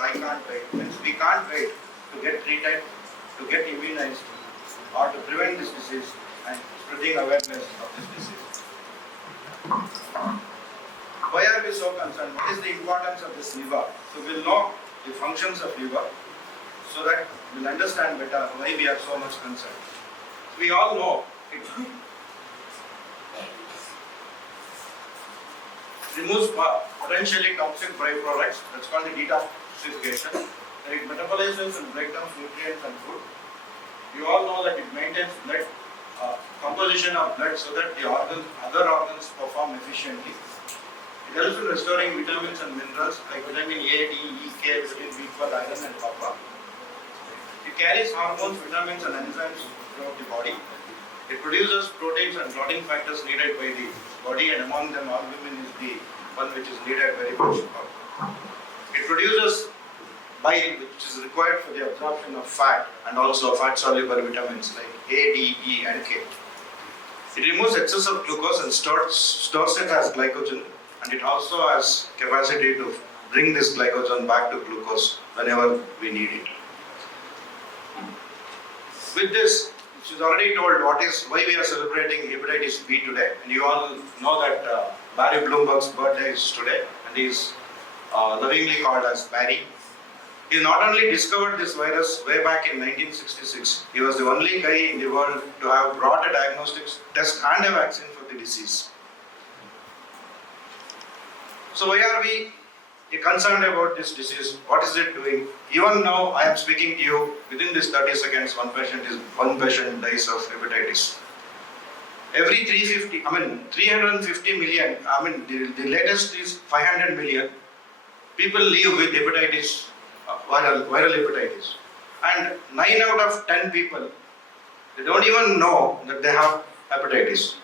So I can't wait. Means we can't wait to get treated, to get immunized, or to prevent this disease and spreading awareness of this disease. Why are we so concerned? What is the importance of this liver? So we'll know the functions of liver so that we'll understand better why we are so much concerned. We all know it removes potentially toxic byproducts, that's called the detoxification. It metabolizes and breaks down nutrients and food. You all know that it maintains blood composition of blood so that the other organs perform efficiently. It helps in restoring vitamins and minerals like vitamin A, D, E, K, vitamin B12, iron and copper. It carries hormones, vitamins and enzymes throughout the body. It produces proteins and clotting factors needed by the body, and among them albumin is the one which is needed very much. It produces bile, which is required for the absorption of fat and also fat soluble vitamins like A, D, E and K. It removes excess of glucose and stores it as glycogen, and it also has capacity to bring this glycogen back to glucose whenever we need it. With this, which is already told why we are celebrating hepatitis B today, and you all know that Barry Bloomberg's birthday is today, and he is lovingly called as Barry. He not only discovered this virus way back in 1966, he was the only guy in the world to have brought a diagnostic test and a vaccine for the disease. So why are we concerned about this disease? What is it doing? Even now I am speaking to you, within this 30 seconds one patient dies of hepatitis. Every 350 million, the latest is 500 million people live with hepatitis, viral hepatitis. And 9 out of 10 people, they don't even know that they have hepatitis.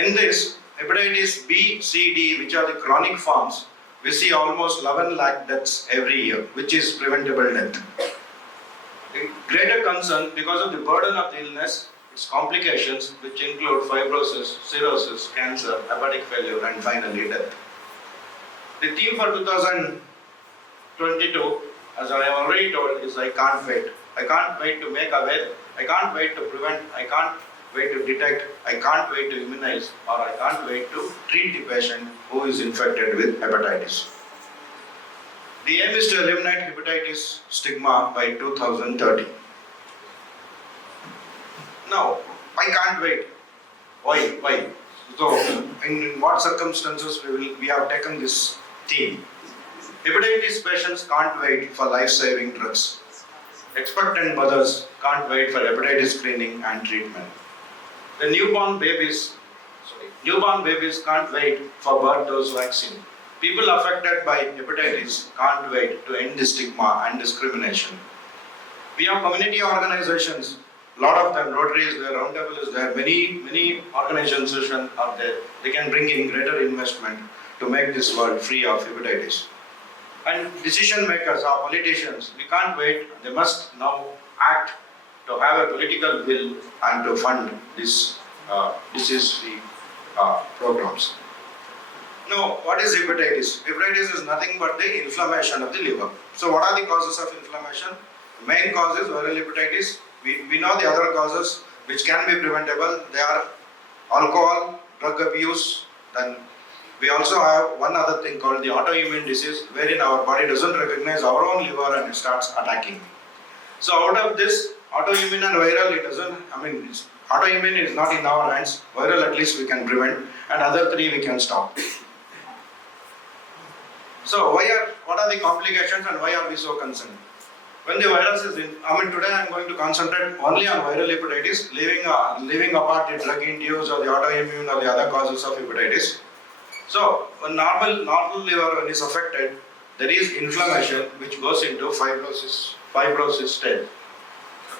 In this, hepatitis B, C, D, which are the chronic forms, we see almost 11 lakh deaths every year, which is preventable death. A greater concern because of the burden of the illness, its complications, which include fibrosis, cirrhosis, cancer, hepatic failure, and finally death. The theme for 2022, as I have already told, is I can't wait. I can't wait to make aware, I can't wait to prevent, I can't wait to detect, I can't wait to immunize, or I can't wait to treat the patient who is infected with hepatitis. The aim is to eliminate hepatitis stigma by 2030. Now, I can't wait. Why? So, in what circumstances we have taken this theme? Hepatitis patients can't wait for life-saving drugs. Expectant mothers can't wait for hepatitis screening and treatment. The newborn babies can't wait for birth dose vaccine. People affected by hepatitis can't wait to end the stigma and discrimination. We have community organizations, a lot of them, Rotary is there, Roundtable is there, many organizations are there. They can bring in greater investment to make this world free of hepatitis. And decision makers, our politicians, we can't wait, they must now act to have a political will and to fund this disease-free programs. Now, what is hepatitis? Hepatitis is nothing but the inflammation of the liver. So what are the causes of inflammation? The main cause is viral hepatitis. We know the other causes which can be preventable. They are alcohol, drug abuse. Then we also have one other thing called the autoimmune disease, wherein our body doesn't recognize our own liver and it starts attacking. So out of this, autoimmune and viral, autoimmune is not in our hands. Viral at least we can prevent, and other three we can stop. So what are the complications and why are we so concerned? When the virus is in, today I am going to concentrate only on viral hepatitis, leaving apart the drug-induced or the autoimmune or the other causes of hepatitis. So, when normal liver when is affected, there is inflammation which goes into fibrosis stage.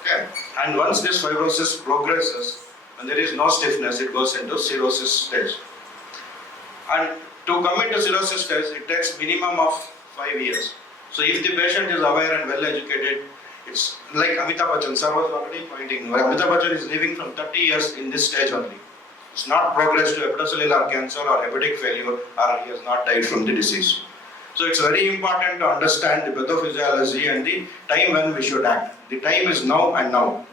Okay, and once this fibrosis progresses, when there is no stiffness, it goes into cirrhosis stage. And to come into cirrhosis stage, it takes minimum of 5 years. So if the patient is aware and well educated, it's like Amitabh Bachchan, sir was already pointing, Amitabh Bachchan is living from 30 years in this stage only. It's not progressed to hepatocellular cancer or hepatic failure, or he has not died from the disease. So it's very important to understand the pathophysiology and the time when we should act. The time is now and now.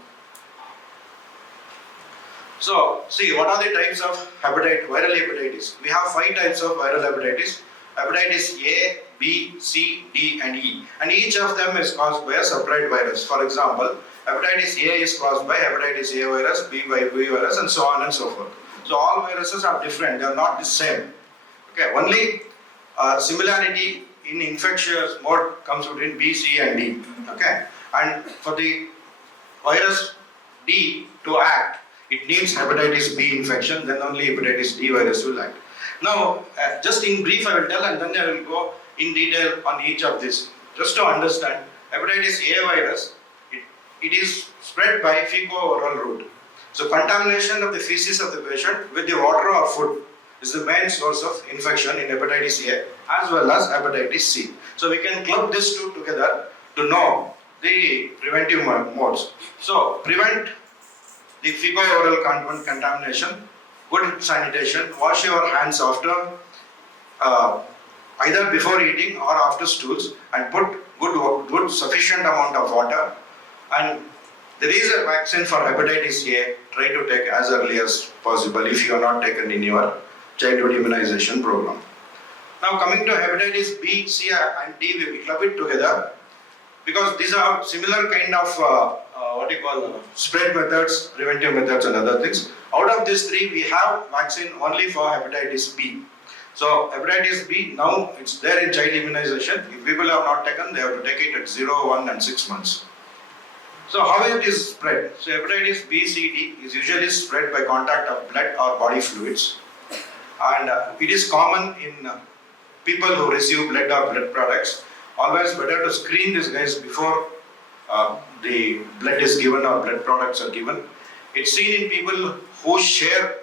So, see, what are the types of viral hepatitis? We have 5 types of viral hepatitis. Hepatitis A, B, C, D and E. And each of them is caused by a separate virus. For example, hepatitis A is caused by hepatitis A virus, B by B virus and so on and so forth. So all viruses are different, they are not the same. Okay, only similarity in infectious mode comes between B, C and D. Okay, and for the virus D to act, it needs hepatitis B infection, then only hepatitis D virus will act. Now, just in brief I will tell and then I will go in detail on each of this. Just to understand, hepatitis A virus, it is spread by fecal-oral route. So contamination of the feces of the patient with the water or food is the main source of infection in hepatitis A as well as hepatitis C. So we can club these two together to know the preventive modes. So prevent the fecal-oral contamination, good sanitation, wash your hands after either before eating or after stools and put good sufficient amount of water. And there is a vaccine for hepatitis A, try to take as early as possible if you are not taken in your childhood immunization program. Now coming to hepatitis B, C and D, we will club it together because these are similar kind of spread methods, preventive methods and other things. Out of these 3, we have vaccine only for hepatitis B. So hepatitis B, now it's there in child immunization. If people have not taken, they have to take it at 0, 1 and 6 months. So how it is spread? So hepatitis B, C, D is usually spread by contact of blood or body fluids. And it is common in people who receive blood or blood products. Always better to screen these guys before the blood is given or blood products are given. It's seen in people who share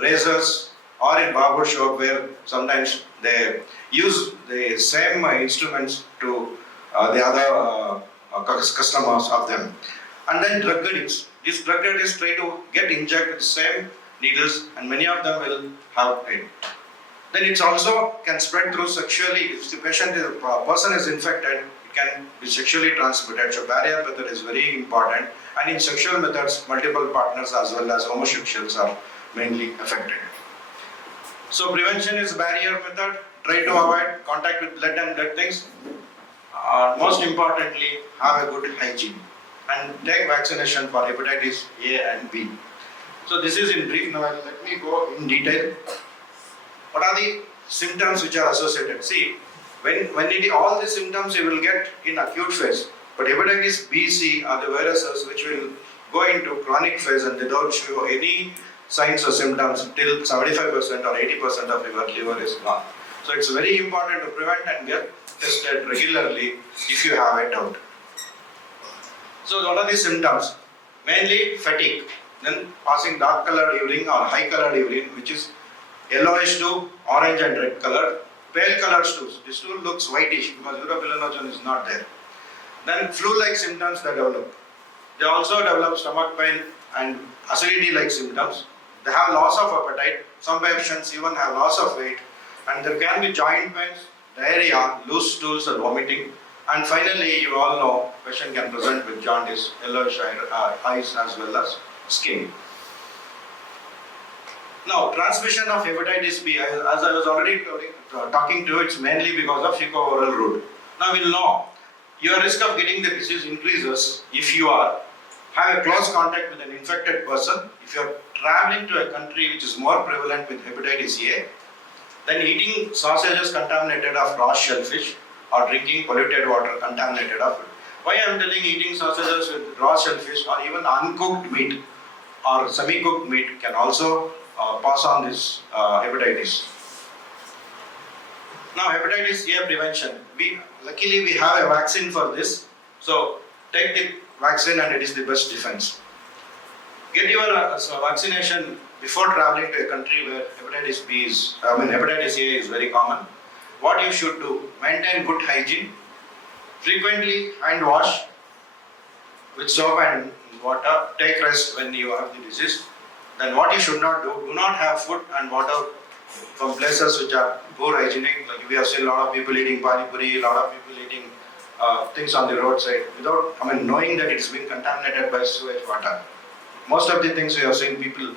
razors or in barber shop where sometimes they use the same instruments to the other customers of them. And then drug addicts. These drug addicts try to get injected the same needles and many of them will have it. Then it also can spread through sexually. If the person is infected, it can be sexually transmitted. So barrier method is very important. And in sexual methods, multiple partners as well as homosexuals are mainly affected. So prevention is barrier method. Try to avoid contact with blood and blood things. Most importantly, have a good hygiene and take vaccination for hepatitis A and B. So this is in brief. Now let me go in detail. What are the symptoms which are associated? See, when all the symptoms you will get in acute phase, but hepatitis B, C are the viruses which will go into chronic phase and they don't show any signs or symptoms till 75% or 80% of your liver is gone. So it's very important to prevent and get tested regularly if you have a doubt. So what are the symptoms? Mainly fatigue, then passing dark colored urine or high colored urine, which is yellowish to orange and red color, pale colored stools. The stool looks whitish because uropilinogen is not there. Then flu-like symptoms that develop. They also develop stomach pain and acidity-like symptoms. They have loss of appetite. Some patients even have loss of weight. And there can be joint pains, diarrhea, loose stools and vomiting. And finally, you all know, patient can present with jaundice, yellowish eyes as well as skin. Now, transmission of hepatitis B, as I was already talking to, it's mainly because of fecal-oral route. Now we'll know, your risk of getting the disease increases if you have a close contact with an infected person, if you are traveling to a country which is more prevalent with hepatitis A, then eating sausages contaminated of raw shellfish or drinking polluted water contaminated of it. Why I am telling eating sausages with raw shellfish or even uncooked meat or semi-cooked meat can also pass on this hepatitis. Now hepatitis A prevention. Luckily we have a vaccine for this. So take the vaccine and it is the best defense. Get your vaccination before traveling to a country where hepatitis A is very common. What you should do, maintain good hygiene, frequently hand wash with soap and water, take rest when you have the disease. Then what you should not do not have food and water from places which are poor hygienic. Like we have seen a lot of people eating pani puri, a lot of people eating things on the roadside without, knowing that it's been contaminated by sewage water. Most of the things we have seen people,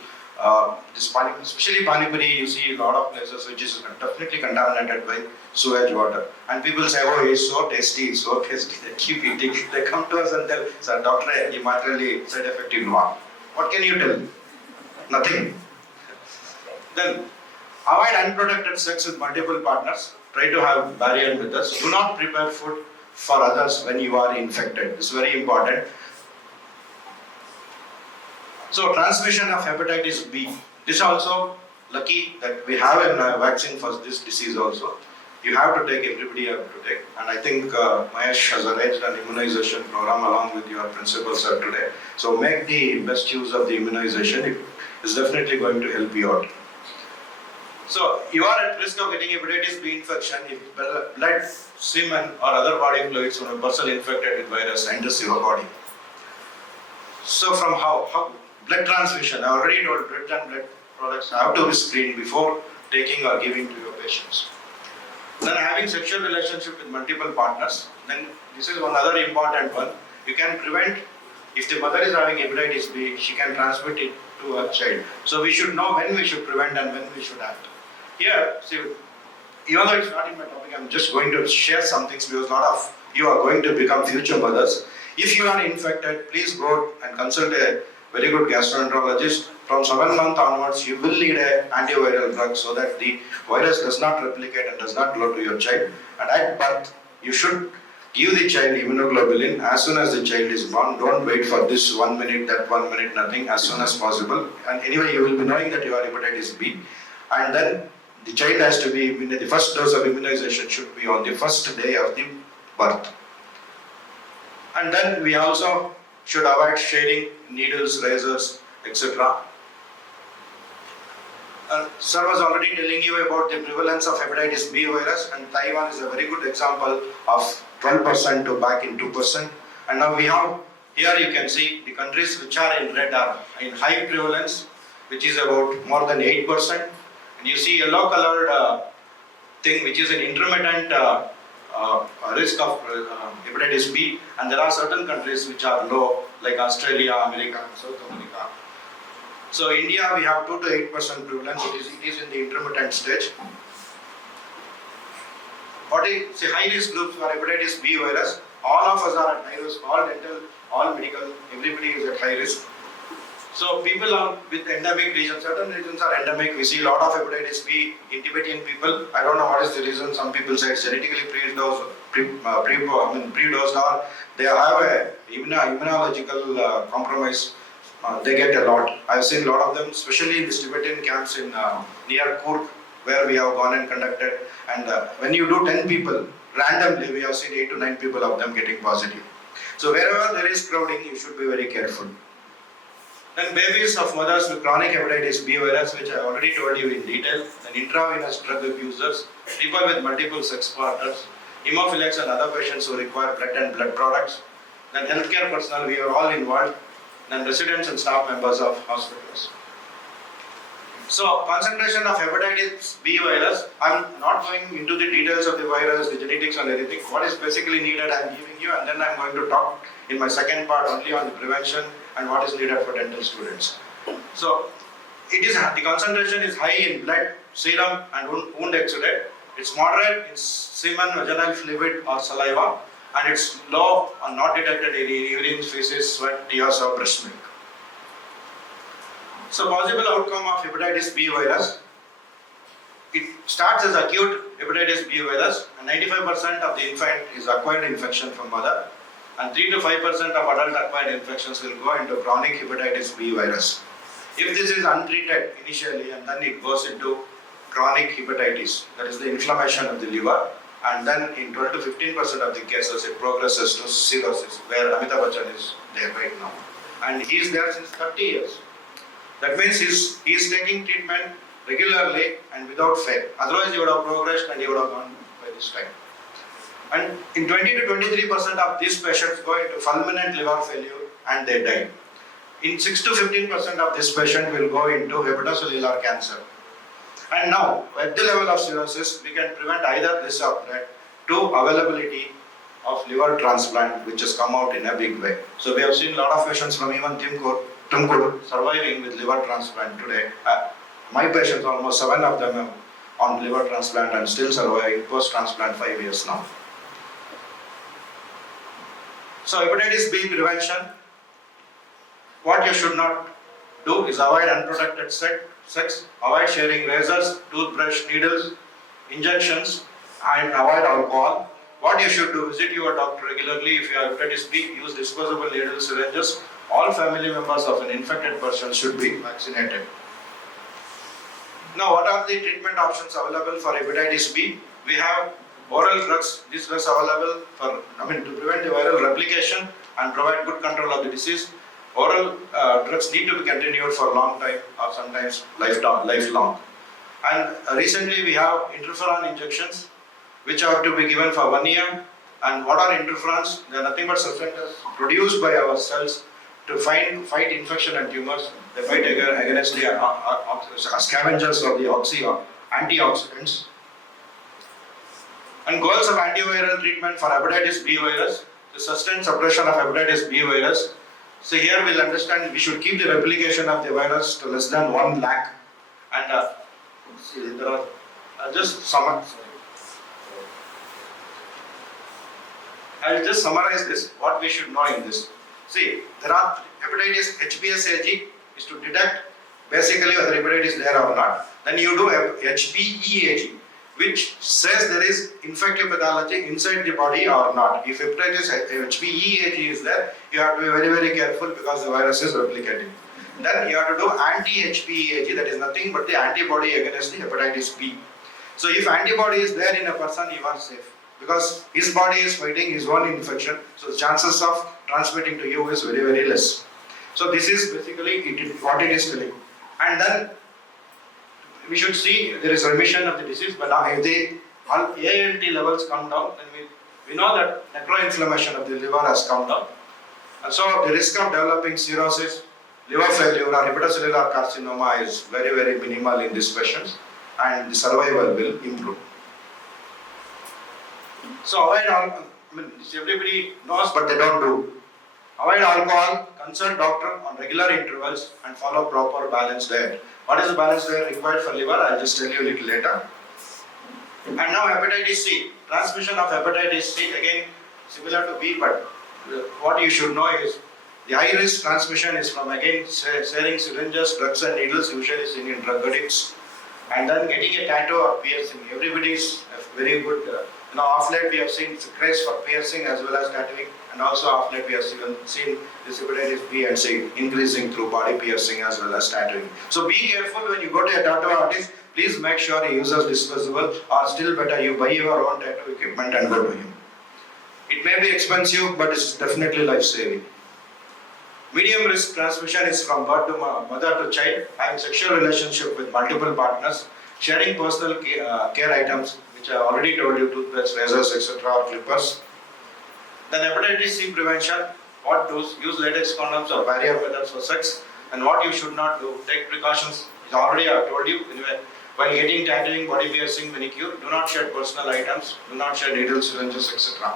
especially pani puri, you see a lot of places which is definitely contaminated by sewage water. And people say, oh, it's so tasty, it's so tasty. They keep eating. They come to us and tell, sir, doctor, ये materially side effective हुआ. What can you tell? Nothing. Then avoid unprotected sex with multiple partners. Try to have barrier methods. Do not prepare food for others when you are infected. It's very important. So transmission of hepatitis B. This also lucky that we have a vaccine for this disease also. You have to take, everybody have to take. And I think Mahesh has arranged an immunization program along with your principal sir today. So make the best use of the immunization. It is definitely going to help you out. So you are at risk of getting hepatitis B infection if blood, semen or other body fluids from a person infected with virus enters your body. So from how? Blood transfusion. I already told blood and blood products have to be screened before taking or giving to your patients. Then having sexual relationship with multiple partners. Then this is one other important one. You can prevent, if the mother is having hepatitis B, she can transmit it to her child. So we should know when we should prevent and when we should act. Here, see, even though it's not in my topic, I'm just going to share some things because a lot of you are going to become future mothers. If you are infected, please go and consult a very good gastroenterologist. From 7 months onwards, you will need an antiviral drug so that the virus does not replicate and does not go to your child. And at birth, you should give the child immunoglobulin as soon as the child is born. Don't wait for this 1 minute, that 1 minute, nothing, as soon as possible. And anyway, you will be knowing that you are hepatitis B. And then the child has to be, the first dose of immunization should be on the first day of the birth. And then we also should avoid sharing needles, razors, etc. Sir was already telling you about the prevalence of hepatitis B virus, and Taiwan is a very good example of 12% to back in 2%. And now we have, here you can see the countries which are in red are in high prevalence, which is about more than 8%. And you see yellow colored thing which is an intermittent risk of hepatitis B, and there are certain countries which are low like Australia, America, South America. So India we have 2 to 8% prevalence, it is in the intermittent stage. What is the high risk groups for hepatitis B virus? All of us are at high risk, all dental, all medical, everybody is at high risk. So people are with endemic regions, certain regions are endemic. We see a lot of hepatitis B in Tibetan people. I don't know what is the reason. Some people say it's genetically predosed or they have a immunological compromise. They get a lot. I've seen a lot of them, especially in the Tibetan camps in near Kurk, where we have gone and conducted. And when you do 10 people, randomly we have seen 8 to 9 people of them getting positive. So wherever there is crowding, you should be very careful. Then babies of mothers with chronic hepatitis B virus, which I already told you in detail, then intravenous drug abusers, people with multiple sex partners, hemophiliacs and other patients who require blood and blood products, then healthcare personnel, we are all involved, then residents and staff members of hospitals. So concentration of hepatitis B virus, I'm not going into the details of the virus, the genetics and everything. What is basically needed I'm giving you, and then I'm going to talk in my second part only on the prevention and what is needed for dental students. So it is, the concentration is high in blood, serum and wound exudate. It's moderate in semen, vaginal fluid or saliva, and it's low or not detected in urine, feces, sweat, tears or breast milk. So possible outcome of hepatitis B virus. It starts as acute hepatitis B virus, and 95% of the infant is acquired infection from mother, and 3 to 5% of adult acquired infections will go into chronic hepatitis B virus. If this is untreated initially and then it goes into chronic hepatitis, that is the inflammation of the liver, and then in 12 to 15% of the cases it progresses to cirrhosis, where Amitabh Bachchan is there right now. And he is there since 30 years. That means he is taking treatment regularly and without fail. Otherwise he would have progressed and he would have gone by this time. And in 20 to 23% of these patients go into fulminant liver failure and they die. In 6 to 15% of this patient will go into hepatocellular cancer. And now, at the level of cirrhosis, we can prevent either this or that to availability of liver transplant, which has come out in a big way. So we have seen a lot of patients from even Tumkuru surviving with liver transplant today. My patients, almost 7 of them are on liver transplant and still surviving post-transplant 5 years now. So hepatitis B prevention, what you should not do is avoid unprotected sex, avoid sharing razors, toothbrush, needles, injections, and avoid alcohol. What you should do, visit your doctor regularly. If you have hepatitis B, use disposable needles, syringes. All family members of an infected person should be vaccinated. Now, what are the treatment options available for hepatitis B? We have oral drugs. These drugs are available to prevent the viral replication and provide good control of the disease. Oral drugs need to be continued for a long time or sometimes lifelong. And recently we have interferon injections which are to be given for 1 year. And what are interferons? They are nothing but substances produced by our cells to fight infection and tumors. They fight against the scavengers of the antioxidants. And goals of antiviral treatment for hepatitis B virus, the sustained suppression of hepatitis B virus. So here we'll understand we should keep the replication of the virus to less than 1 lakh. And there are I'll just summarize this, what we should know in this. See, there are hepatitis HBsAg is to detect basically whether hepatitis is there or not. Then you do HBeAg, which says there is infective pathology inside the body or not. If hepatitis HBeAg is there, you have to be very, very careful because the virus is replicating. Then you have to do anti-HBeAg, that is nothing but the antibody against the hepatitis B. So if antibody is there in a person, you are safe because his body is fighting his own infection. So the chances of transmitting to you is very, very less. So this is basically what it is telling. And then we should see there is remission of the disease, but now if the ALT levels come down, then we know that necroinflammation of the liver has come down. And so the risk of developing cirrhosis, liver failure or hepatocellular carcinoma is very, very minimal in these patients, and the survival will improve. So avoid alcohol, this everybody knows but they don't do. Avoid alcohol, consult doctor on regular intervals and follow proper balanced diet. What is the balanced diet required for liver? I'll just tell you a little later. And now hepatitis C. Transmission of hepatitis C, again similar to B, but what you should know is the high risk transmission is from again sharing syringes, drugs and needles, usually seen in drug addicts. And then getting a tattoo or piercing. Everybody is very good. Now of late we have seen the craze for piercing as well as tattooing, and also of late we have seen this hepatitis B and C increasing through body piercing as well as tattooing. So be careful when you go to a tattoo artist. Please make sure he uses disposable, or still better you buy your own tattoo equipment and go to him. It may be expensive, but it's definitely life-saving. Medium risk transmission is from birth to mother to child, having sexual relationship with multiple partners, sharing personal care items, which I already told you, toothbrush, razors, etc. or clippers. Then hepatitis C prevention, what to use latex condoms or barrier methods for sex, and what you should not do. Take precautions, already I have told you. Anyway, while getting tattooing, body piercing, manicure, do not share personal items, do not share needles, syringes, etc.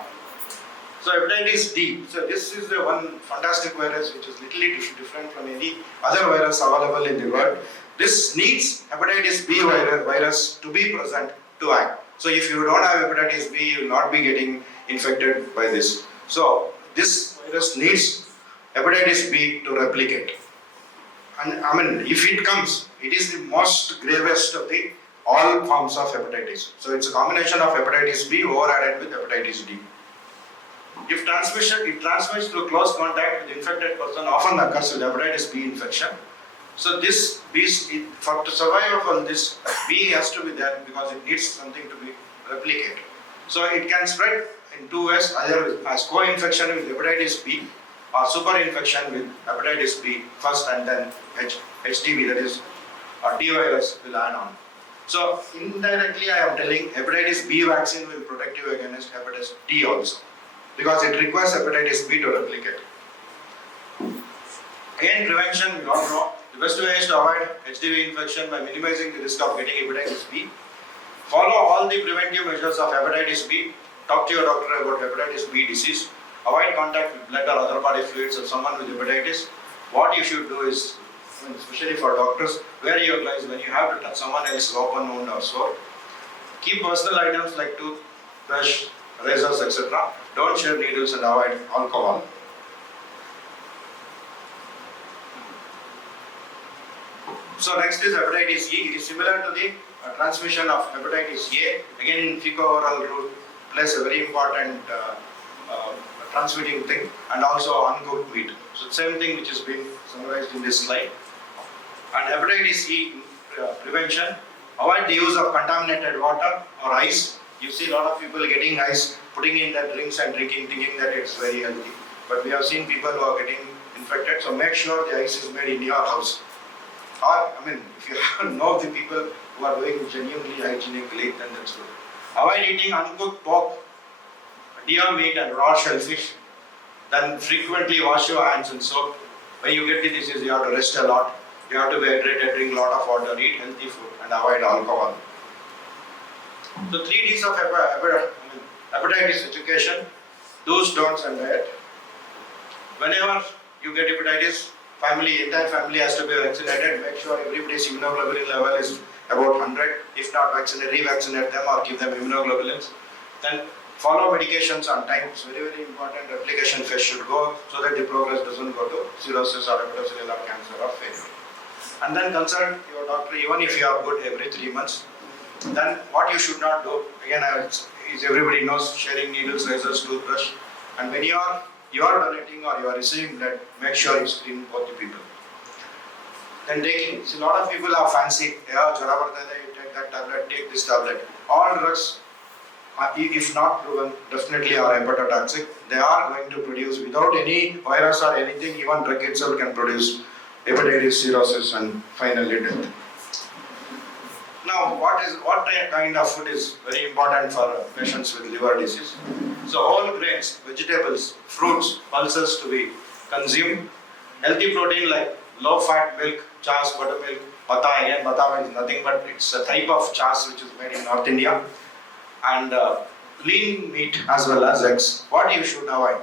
So hepatitis D, so this is the one fantastic virus which is little different from any other virus available in the world. This needs hepatitis B virus to be present to act. So if you don't have hepatitis B, you will not be getting infected by this. So this virus needs hepatitis B to replicate. And if it comes, it is the most gravest of the all forms of hepatitis. So it's a combination of hepatitis B overadded with hepatitis D. If it transmits through close contact with infected person, often occurs with hepatitis B infection. So this B, to survive on this, B has to be there because it needs something to be replicated. So it can spread in 2 ways, either as co-infection with hepatitis B or super-infection with hepatitis B first, and then HDV, that is D virus, will add on. So indirectly I am telling hepatitis B vaccine will protect you against hepatitis D also, because it requires hepatitis B to replicate. Again, prevention, we all know, the Best way is to avoid HDV infection by minimizing the risk of getting hepatitis B. Follow all the preventive measures of hepatitis B. Talk to your doctor about hepatitis B disease. Avoid contact with blood or other body fluids of someone with hepatitis. What you should do is, especially for doctors, wear your gloves when you have to touch someone else's open wound or sore. Keep personal items like toothbrush, razors, etc. Don't share needles and avoid alcohol. So next is hepatitis E. It is similar to the transmission of hepatitis A. Again, fecal-oral route plays a very important transmitting thing, and also uncooked meat. So same thing which is being summarized in this slide. And hepatitis E prevention, avoid the use of contaminated water or ice. You see a lot of people getting ice, putting in their drinks and drinking, thinking that it's very healthy. But we have seen people who are getting infected, so make sure the ice is made in your house. Or, if you know the people who are doing genuinely hygienically, then that's good. Avoid eating uncooked pork, deer meat and raw shellfish. Then frequently wash your hands in soap. When you get the disease, you have to rest a lot. You have to be hydrated, drink a lot of water, eat healthy food and avoid alcohol. So 3 Ds of hepatitis education: do's, don'ts and diet. Whenever you get hepatitis, entire family has to be vaccinated. Make sure everybody's immunoglobulin level is about 100. If not vaccinate, revaccinate them or give them immunoglobulins. Then follow medications on time. It's very, very important. Replication phase should go so that the progress doesn't go to cirrhosis or hepatocellular cancer or failure. And then consult your doctor even if you are good every 3 months. Then what you should not do, again, everybody knows, sharing needles, razors, toothbrush. And when you are donating or you are receiving blood, make sure you screen both the people. Then taking, a lot of people are fancy, take that tablet, take this tablet. All drugs, if not proven, definitely are hepatotoxic. They are going to produce, without any virus or anything, even drug itself can produce hepatitis, cirrhosis and finally death. Now, what kind of food is very important for patients with liver disease? So, whole grains, vegetables, fruits, pulses to be consumed. Healthy protein like low-fat milk, chas, buttermilk, bata. Again, bata is nothing but it's a type of chas which is made in North India. And lean meat as well as eggs. What you should avoid?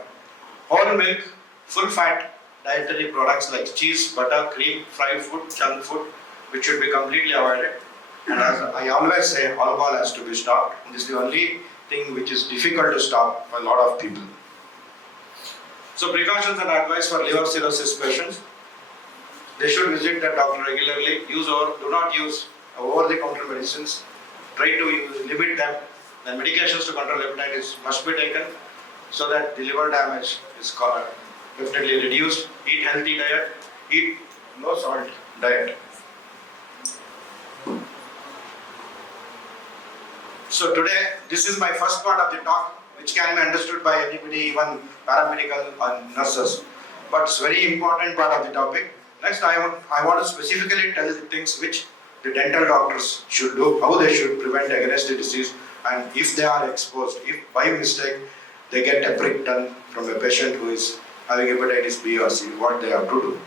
Whole milk, full-fat dietary products like cheese, butter, cream, fried food, junk food, which should be completely avoided. And as I always say, alcohol has to be stopped. This is the only thing which is difficult to stop for a lot of people. So precautions and advice for liver cirrhosis patients. They should visit their doctor regularly. Do not use over-the-counter medicines. Try to limit them. Then medications to control hepatitis must be taken so that the liver damage is definitely reduced. Eat healthy diet. Eat low salt diet. So today, this is my first part of the talk, which can be understood by anybody, even paramedical or nurses. But it's very important part of the topic. Next, I want to specifically tell the things which the dental doctors should do, how they should prevent against the disease, and if they are exposed, if by mistake they get a prick done from a patient who is having hepatitis B or C, what they have to do.